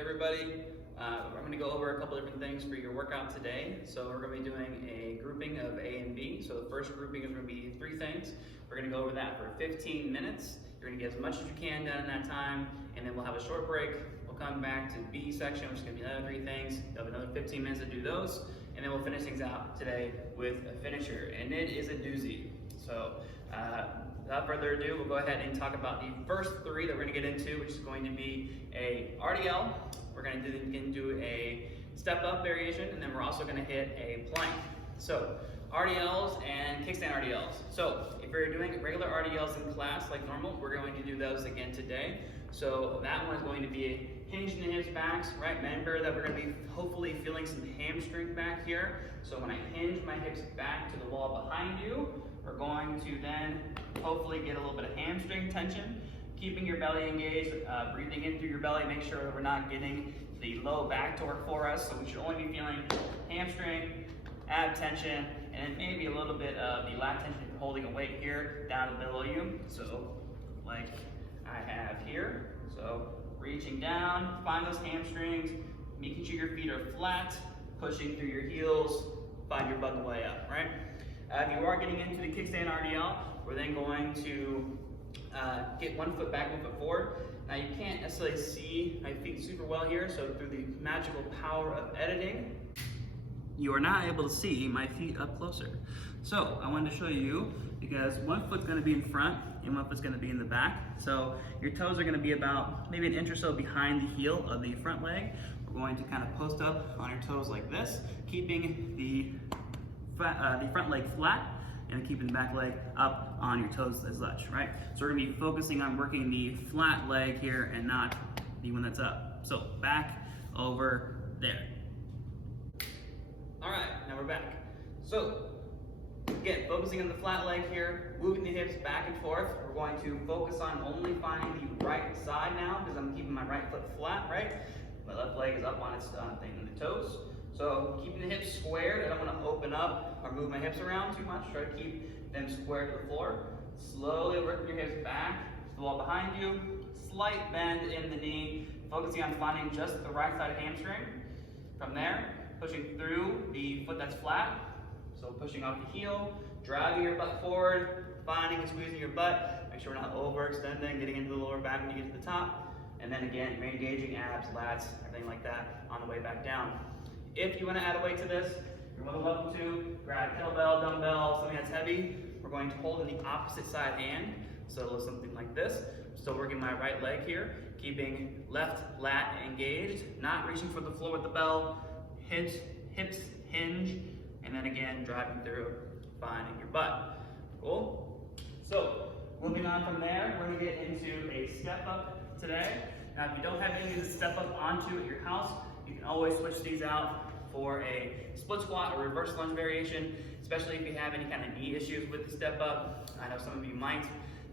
everybody. I'm going to go over a couple different things for your workout today. So we're going to be doing a grouping of A and B. So the first grouping is going to be 3 things. We're going to go over that for 15 minutes. You're going to get as much as you can done in that time, and then we'll have a short break. We'll come back to B section, which is going to be another 3 things. You'll have another 15 minutes to do those, and then we'll finish things out today with a finisher, and it is a doozy. So without further ado, we'll go ahead and talk about the first 3 that we're going to get into, which is going to be a RDL. We're going to do a step up variation, and then we're also going to hit a plank. So RDLs and kickstand RDLs. So if you're doing regular RDLs in class like normal, we're going to do those again today. So that one is going to be a hinge in the hips backs, right? Remember that we're going to be hopefully feeling some hamstring back here. So when I hinge my hips back to the wall behind you, we're going to then hopefully get a little bit of hamstring tension. Keeping your belly engaged, breathing in through your belly, make sure that we're not getting the low back torque for us. So we should only be feeling hamstring, ab tension, and then maybe a little bit of the lat tension if you're holding a weight here down below you. So like I have here. So reaching down, find those hamstrings, making sure your feet are flat, pushing through your heels, find your butt the way up, right? If you are getting into the kickstand RDL, we're then going to get 1 foot back, 1 foot forward. Now you can't necessarily see my feet super well here, so through the magical power of editing, you are not able to see my feet up closer. So I wanted to show you, because 1 foot's going to be in front and 1 foot's going to be in the back. So your toes are going to be about maybe an inch or so behind the heel of the front leg. We're going to kind of post up on your toes like this, keeping the front leg flat and keeping the back leg up on your toes as such, right? So we're gonna be focusing on working the flat leg here and not the one that's up. So back over there. All right, now we're back. So again, focusing on the flat leg here, moving the hips back and forth. We're going to focus on only finding the right side now because I'm keeping my right foot flat, right? My left leg is up on its thing in the toes. So keeping the hips squared, I don't want to open up or move my hips around too much. Try to keep them squared to the floor. Slowly working your hips back to the wall behind you. Slight bend in the knee, focusing on finding just the right side hamstring. From there, pushing through the foot that's flat. So pushing off the heel, driving your butt forward, finding and squeezing your butt. Make sure we're not overextending, getting into the lower back when you get to the top. And then again, re-engaging abs, lats, everything like that on the way back down. If you want to add a weight to this, you're more than welcome to. Grab kettlebell, dumbbell, something that's heavy. We're going to hold in the opposite side hand, so something like this. Still working my right leg here, keeping left lat engaged, not reaching for the floor with the bell. Hips hinge, and then again driving through, finding your butt. Cool? So moving on from there, we're going to get into a step up today. Now if you don't have anything to step up onto at your house, you can always switch these out for a split squat or reverse lunge variation, especially if you have any kind of knee issues with the step up. I know some of you might.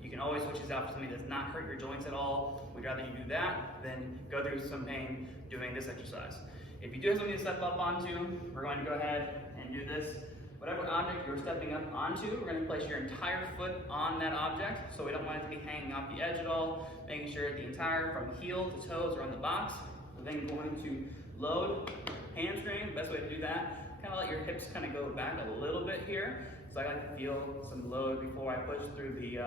You can always switch these out for something that does not hurt your joints at all. We'd rather you do that than go through some pain doing this exercise. If you do have something to step up onto, we're going to go ahead and do this. Whatever object you're stepping up onto, we're going to place your entire foot on that object, so we don't want it to be hanging off the edge at all, making sure the entire from heel to toes are on the box. We're then going to load hamstring. The best way to do that, kind of let your hips kind of go back a little bit here. So I like to feel some load before I push through the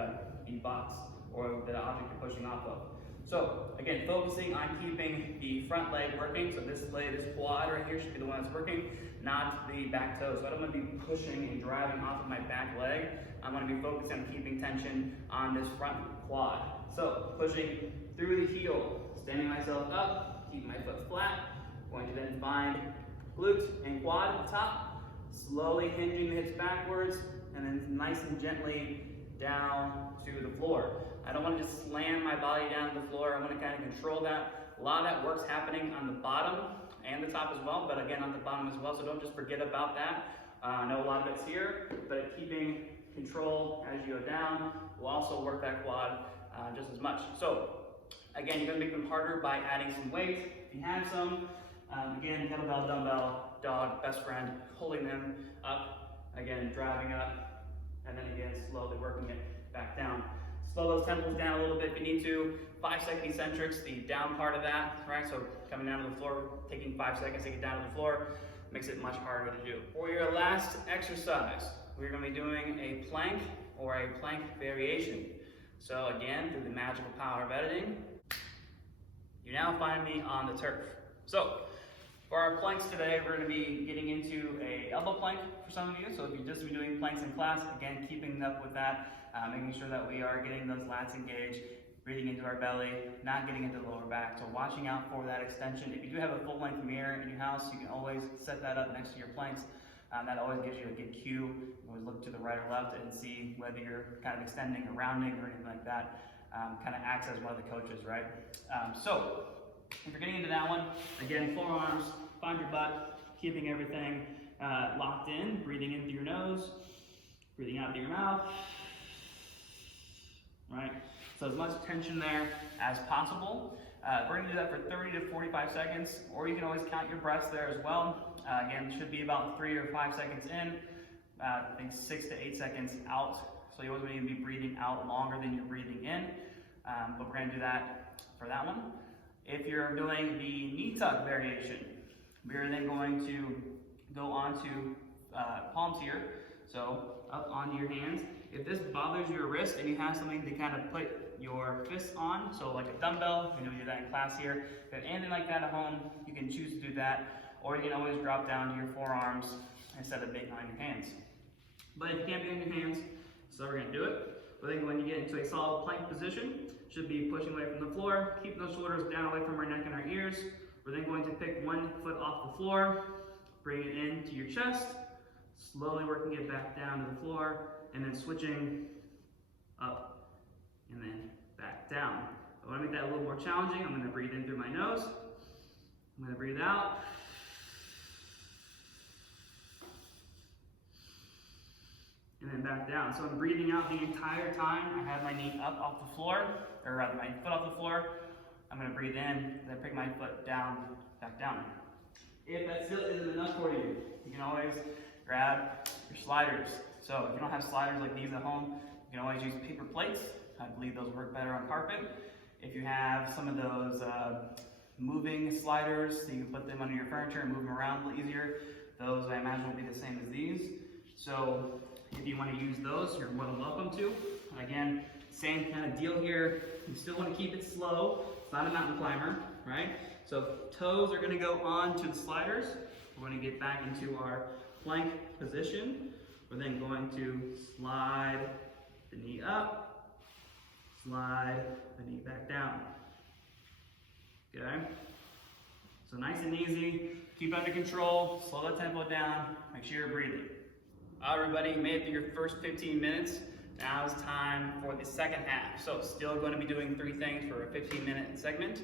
box or the object you're pushing off of. So again, focusing on keeping the front leg working. So this leg, this quad right here should be the one that's working, not the back toe. So I don't want to be pushing and driving off of my back leg. I want to be focused on keeping tension on this front quad. So pushing through the heel, standing myself up, keeping my foot flat. Going to then find glute and quad at the top, slowly hinging the hips backwards, and then nice and gently down to the floor. I don't want to just slam my body down to the floor. I want to kind of control that. A lot of that work's happening on the bottom and the top as well, but again on the bottom as well, so don't just forget about that. I know a lot of it's here, but keeping control as you go down will also work that quad just as much. So again, you're going to make them harder by adding some weight if you have some. Again, kettlebell, dumbbell, dog, best friend, holding them up, again, driving up, and then again, slowly working it back down. Slow those tempos down a little bit if you need to. 5-second eccentrics, the down part of that, right? So coming down to the floor, taking 5 seconds to get down to the floor, makes it much harder to do. For your last exercise, we're going to be doing a plank or a plank variation. So again, through the magical power of editing, you now find me on the turf. So for our planks today, we're going to be getting into a elbow plank for some of you. So if you've just been doing planks in class, again, keeping up with that, making sure that we are getting those lats engaged, breathing into our belly, not getting into the lower back. So watching out for that extension. If you do have a full-length mirror in your house, you can always set that up next to your planks. That always gives you a good cue. You always look to the right or left and see whether you're kind of extending or rounding or anything like that. Kind of acts as one of the coaches, right? So if you're getting into that one, again, forearms, find your butt, keeping everything locked in, breathing in through your nose, breathing out through your mouth, right? So as much tension there as possible. We're going to do that for 30 to 45 seconds, or you can always count your breaths there as well. Again, it should be about 3 or 5 seconds in, I think 6 to 8 seconds out. So you always need to be breathing out longer than you're breathing in. But we're going to do that for that one. If you're doing the knee tuck variation, we're then going to go onto palms here, so up onto your hands. If this bothers your wrist and you have something to kind of put your fists on, so like a dumbbell, you know, we do that in class here. If you have anything like that at home, you can choose to do that, or you can always drop down to your forearms instead of being on your hands. But if you can't be on your hands, so we're going to do it. But then when you get into a solid plank position, should be pushing away from the floor, keeping those shoulders down away from our neck and our ears. We're then going to pick one foot off the floor, bring it into your chest, slowly working it back down to the floor, and then switching up and then back down. I want to make that a little more challenging. I'm going to breathe in through my nose. I'm going to breathe out. And then back down. So I'm breathing out the entire time. I have my knee up off the floor, or rather my foot off the floor. I'm going to breathe in, then bring my foot down, back down. If that still isn't enough for you, you can always grab your sliders. So if you don't have sliders like these at home, you can always use paper plates. I believe those work better on carpet. If you have some of those moving sliders, so you can put them under your furniture and move them around a little easier, those I imagine will be the same as these. So if you want to use those, you're more than welcome to. Again, same kind of deal here. You still want to keep it slow. It's not a mountain climber, right? So toes are going to go on to the sliders. We're going to get back into our plank position. We're then going to slide the knee up, slide the knee back down. Okay? So nice and easy. Keep under control. Slow the tempo down. Make sure you're breathing. All right, everybody, you made it through your first 15 minutes. Now it's time for the second half. So still going to be doing 3 things for a 15-minute segment.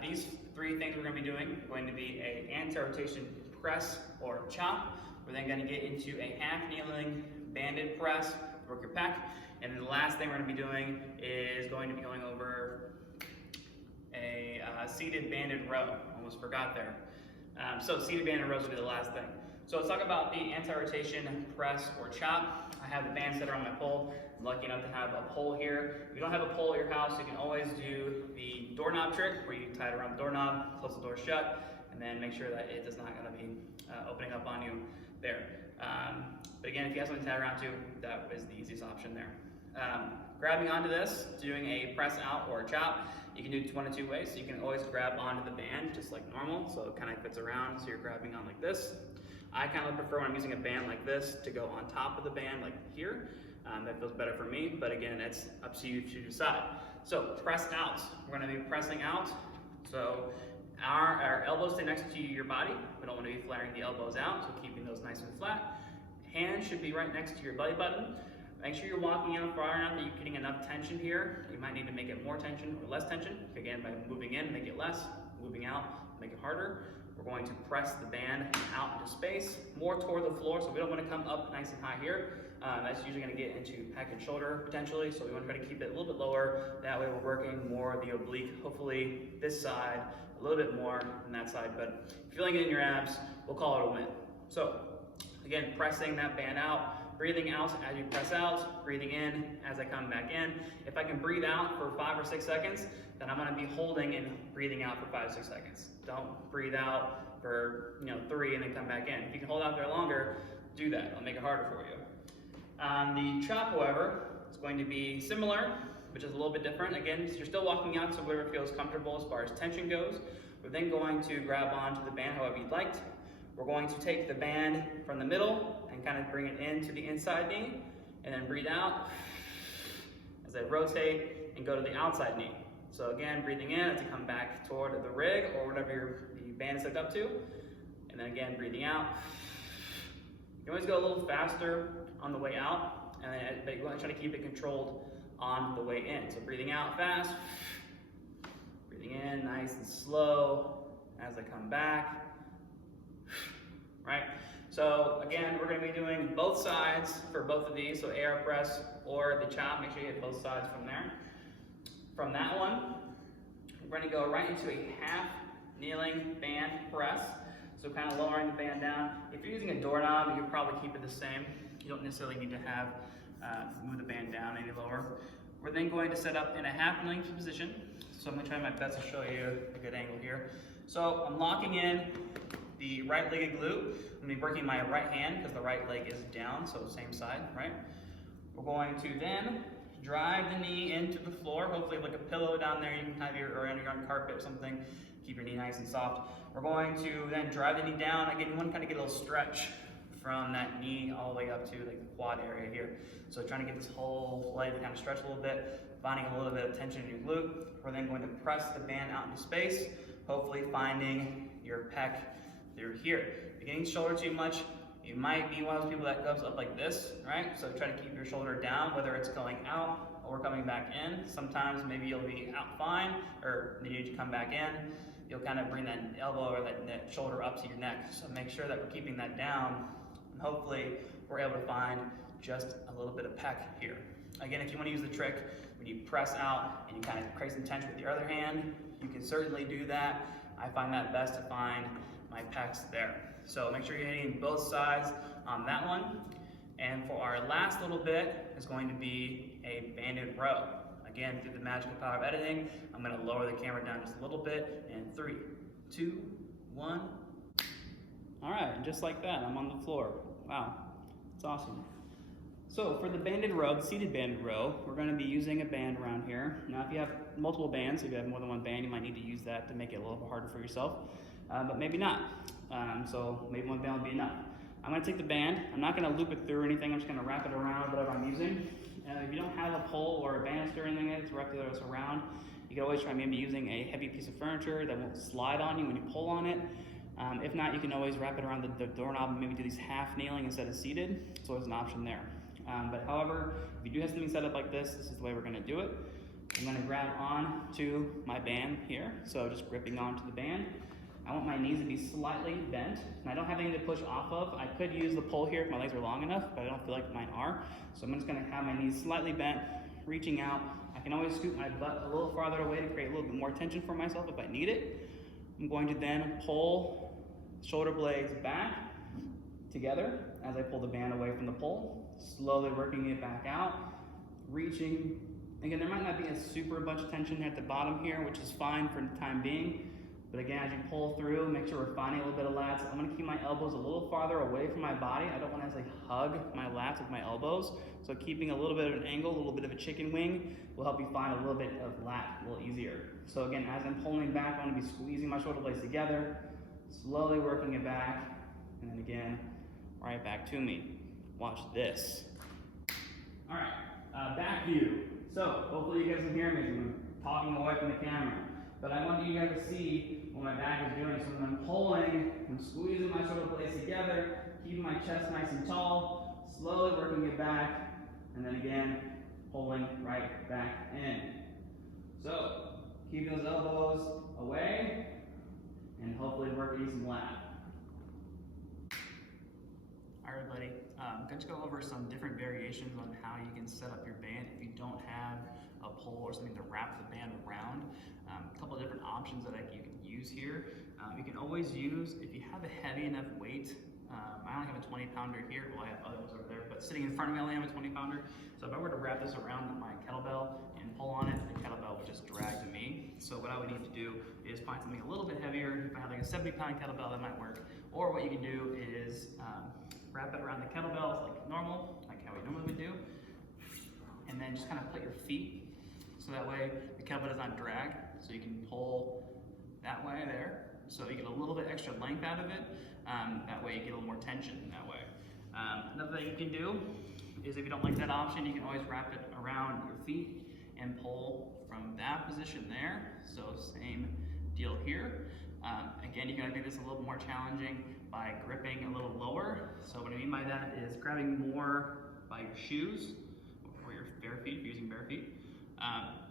These 3 things we're going to be doing are going to be an anti-rotation press or chop. We're then going to get into a half kneeling banded press, work your pec. And then the last thing we're going to be doing is going to be going over a seated banded row. Almost forgot there. So seated banded rows will be the last thing. So let's talk about the anti-rotation press or chop. I have the band setter on my pole. I'm lucky enough to have a pole here. If you don't have a pole at your house, you can always do the doorknob trick where you tie it around the doorknob, close the door shut, and then make sure that it is not going to be opening up on you there. But again, if you have something to tie around to, that is the easiest option there. Grabbing onto this, doing a press out or a chop, you can do it one of 2 ways. So you can always grab onto the band just like normal, so it kind of fits around, so you're grabbing on like this. I kind of prefer when I'm using a band like this to go on top of the band like here. That feels better for me, but again, it's up to you to decide. So press out, we're going to be pressing out. So our elbows stay next to your body. We don't want to be flaring the elbows out, so keeping those nice and flat. Hands should be right next to your belly button. Make sure you're walking out far enough that you're getting enough tension here. You might need to make it more tension or less tension. Again, by moving in, make it less. Moving out, make it harder. We're going to press the band out into space, more toward the floor, so we don't want to come up nice and high here. That's usually going to get into pec and shoulder potentially, so we want to try to keep it a little bit lower. That way we're working more the oblique, hopefully this side, a little bit more than that side, but feeling it in your abs, we'll call it a win. So again, pressing that band out, breathing out as you press out, breathing in as I come back in. If I can breathe out for 5 or 6 seconds, then I'm gonna be holding and breathing out for 5 or 6 seconds. Don't breathe out for 3 and then come back in. If you can hold out there longer, do that. It'll make it harder for you. The chop, however, is going to be similar, which is a little bit different. Again, you're still walking out, so whatever feels comfortable as far as tension goes. We're then going to grab onto the band however you'd like. We're going to take the band from the middle and kind of bring it into the inside knee, and then breathe out as I rotate and go to the outside knee. So again, breathing in as you come back toward the rig or whatever the band is hooked up to, and then again, breathing out. You can always go a little faster on the way out, but you want to try to keep it controlled on the way in. So breathing out fast, breathing in nice and slow as I come back, right? So again, we're going to be doing both sides for both of these, so AR press or the chop. Make sure you hit both sides from there. From that one, we're going to go right into a half kneeling band press. So kind of lowering the band down. If you're using a doorknob, you can probably keep it the same. You don't necessarily need to have move the band down any lower. We're then going to set up in a half kneeling position. So I'm going to try my best to show you a good angle here. So I'm locking in the right legged glute. I'm going to be working my right hand because the right leg is down, so same side, right? We're going to then drive the knee into the floor, hopefully like a pillow down there. You can have your, or you're on carpet or something. Keep your knee nice and soft. We're going to then drive the knee down. Again, you want to kind of get a little stretch from that knee all the way up to like the quad area here. So trying to get this whole leg to kind of stretch a little bit, finding a little bit of tension in your glute. We're then going to press the band out into space, hopefully finding your pec through here. If you're getting shoulder too much, you might be one of those people that goes up like this, right? So try to keep your shoulder down, whether it's going out or coming back in. Sometimes maybe you'll be out fine, or you need to come back in. You'll kind of bring that elbow or that shoulder up to your neck. So make sure that we're keeping that down, and hopefully we're able to find just a little bit of pec here. Again, if you want to use the trick, when you press out and you kind of create some tension with your other hand, you can certainly do that. I find that best to find my pecs there. So make sure you're hitting both sides on that one. And for our last little bit is going to be a banded row. Again, through the magical power of editing, I'm going to lower the camera down just a little bit. And 3, 2, 1. All right, and just like that, I'm on the floor. Wow, it's awesome. So for the banded row, the seated banded row, we're going to be using a band around here. Now, if you have multiple bands, if you have more than one band, you might need to use that to make it a little bit harder for yourself, but maybe not. So maybe one band will be enough. I'm going to take the band. I'm not going to loop it through or anything. I'm just going to wrap it around whatever I'm using. If you don't have a pole or a banister or anything to wrap this around, you can always try maybe using a heavy piece of furniture that won't slide on you when you pull on it. If not, you can always wrap it around the doorknob and maybe do these half kneeling instead of seated. So there's an option there. But however, if you do have something set up like this, this is the way we're going to do it. I'm going to grab on to my band here. So just gripping onto the band. I want my knees to be slightly bent, and I don't have anything to push off of. I could use the pole here if my legs are long enough, but I don't feel like mine are. So I'm just going to have my knees slightly bent, reaching out. I can always scoot my butt a little farther away to create a little bit more tension for myself if I need it. I'm going to then pull shoulder blades back together as I pull the band away from the pole, slowly working it back out, reaching. Again, there might not be a super bunch of tension at the bottom here, which is fine for the time being. But again, as you pull through, make sure we're finding a little bit of lats. I'm going to keep my elbows a little farther away from my body. I don't want to like hug my lats with my elbows. So keeping a little bit of an angle, a little bit of a chicken wing will help you find a little bit of lat a little easier. So again, as I'm pulling back, I'm going to be squeezing my shoulder blades together, slowly working it back, and then again, right back to me. Watch this. All right, back view. So hopefully you guys can hear me. I'm talking away from the camera. But I want you guys to see what my back is doing. So when I'm pulling, I'm squeezing my shoulder blades together, keeping my chest nice and tall, slowly working it back, and then again, pulling right back in. So keep those elbows away, and hopefully working some lat. All right, everybody. I'm going to go over some different variations on how you can set up your band if you don't have a pole or something to wrap the band around. A couple of different options that you can use here. You can always use, if you have a heavy enough weight I only have a 20-pounder here. Well, I have other ones over there, but sitting in front of me, I only have a 20-pounder. So if I were to wrap this around my kettlebell and pull on it, the kettlebell would just drag to me. So what I would need to do is find something a little bit heavier. If I had like a 70-pound kettlebell, that might work. Or what you can do is wrap it around the kettlebell like normal, like how we normally would do. And then just kind of put your feet, so that way the kettlebell does not drag. So you can pull that way there. So you get a little bit extra length out of it. That way you get a little more tension that way. Another thing you can do is, if you don't like that option, you can always wrap it around your feet and pull from that position there. So same deal here. Again, you can make this a little more challenging by gripping a little lower. So what I mean by that is grabbing more by your shoes or your bare feet if you're using bare feet.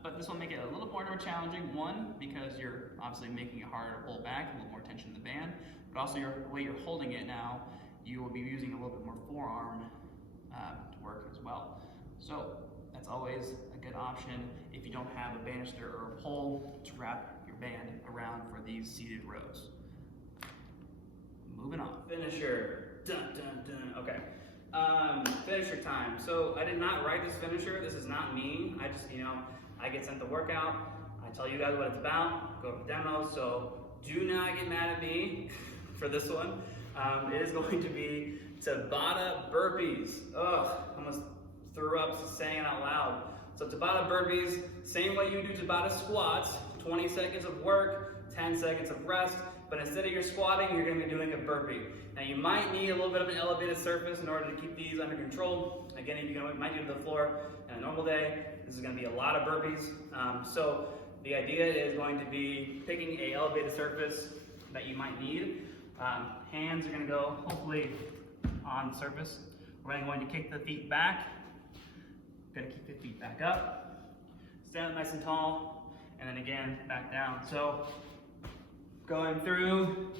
But this will make it a little more challenging, one, because you're obviously making it harder to pull back, a little more tension in the band, but also the way you're holding it now, you will be using a little bit more forearm to work as well. So that's always a good option if you don't have a banister or a pole to wrap your band around for these seated rows. Moving on. Finisher. Dun, dun, dun. Okay. Finisher time. So I did not write this finisher. This is not me. I just, I get sent the workout. I tell you guys what it's about. Go to the demo. So do not get mad at me for this one. It is going to be Tabata burpees. Ugh, almost threw up saying it out loud. So Tabata burpees, same way you do Tabata squats. 20 seconds of work, 10 seconds of rest. But instead of your squatting, you're going to be doing a burpee. Now you might need a little bit of an elevated surface in order to keep these under control. Again, if you might do it to the floor on a normal day, this is going to be a lot of burpees. So the idea is going to be picking a elevated surface that you might need. Hands are going to go hopefully on the surface. We're going to kick the feet back. Going to keep the feet back up. Stand up nice and tall, and then again back down. So going through,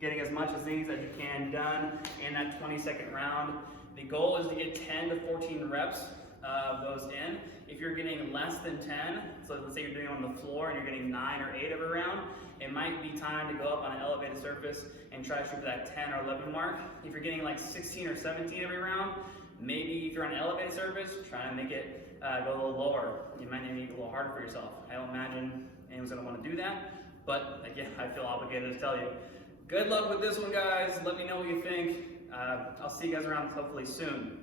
getting as much of these as you can done in that 20-second round. The goal is to get 10 to 14 reps of those in. If you're getting less than 10, so let's say you're doing it on the floor and you're getting 9 or 8 every round, it might be time to go up on an elevated surface and try to shoot for that 10 or 11 mark. If you're getting like 16 or 17 every round, maybe if you're on an elevated surface, try to make it go a little lower. You might need to make it a little harder for yourself. I don't imagine anyone's gonna wanna do that, but again, I feel obligated to tell you. Good luck with this one, guys. Let me know what you think. I'll see you guys around hopefully soon.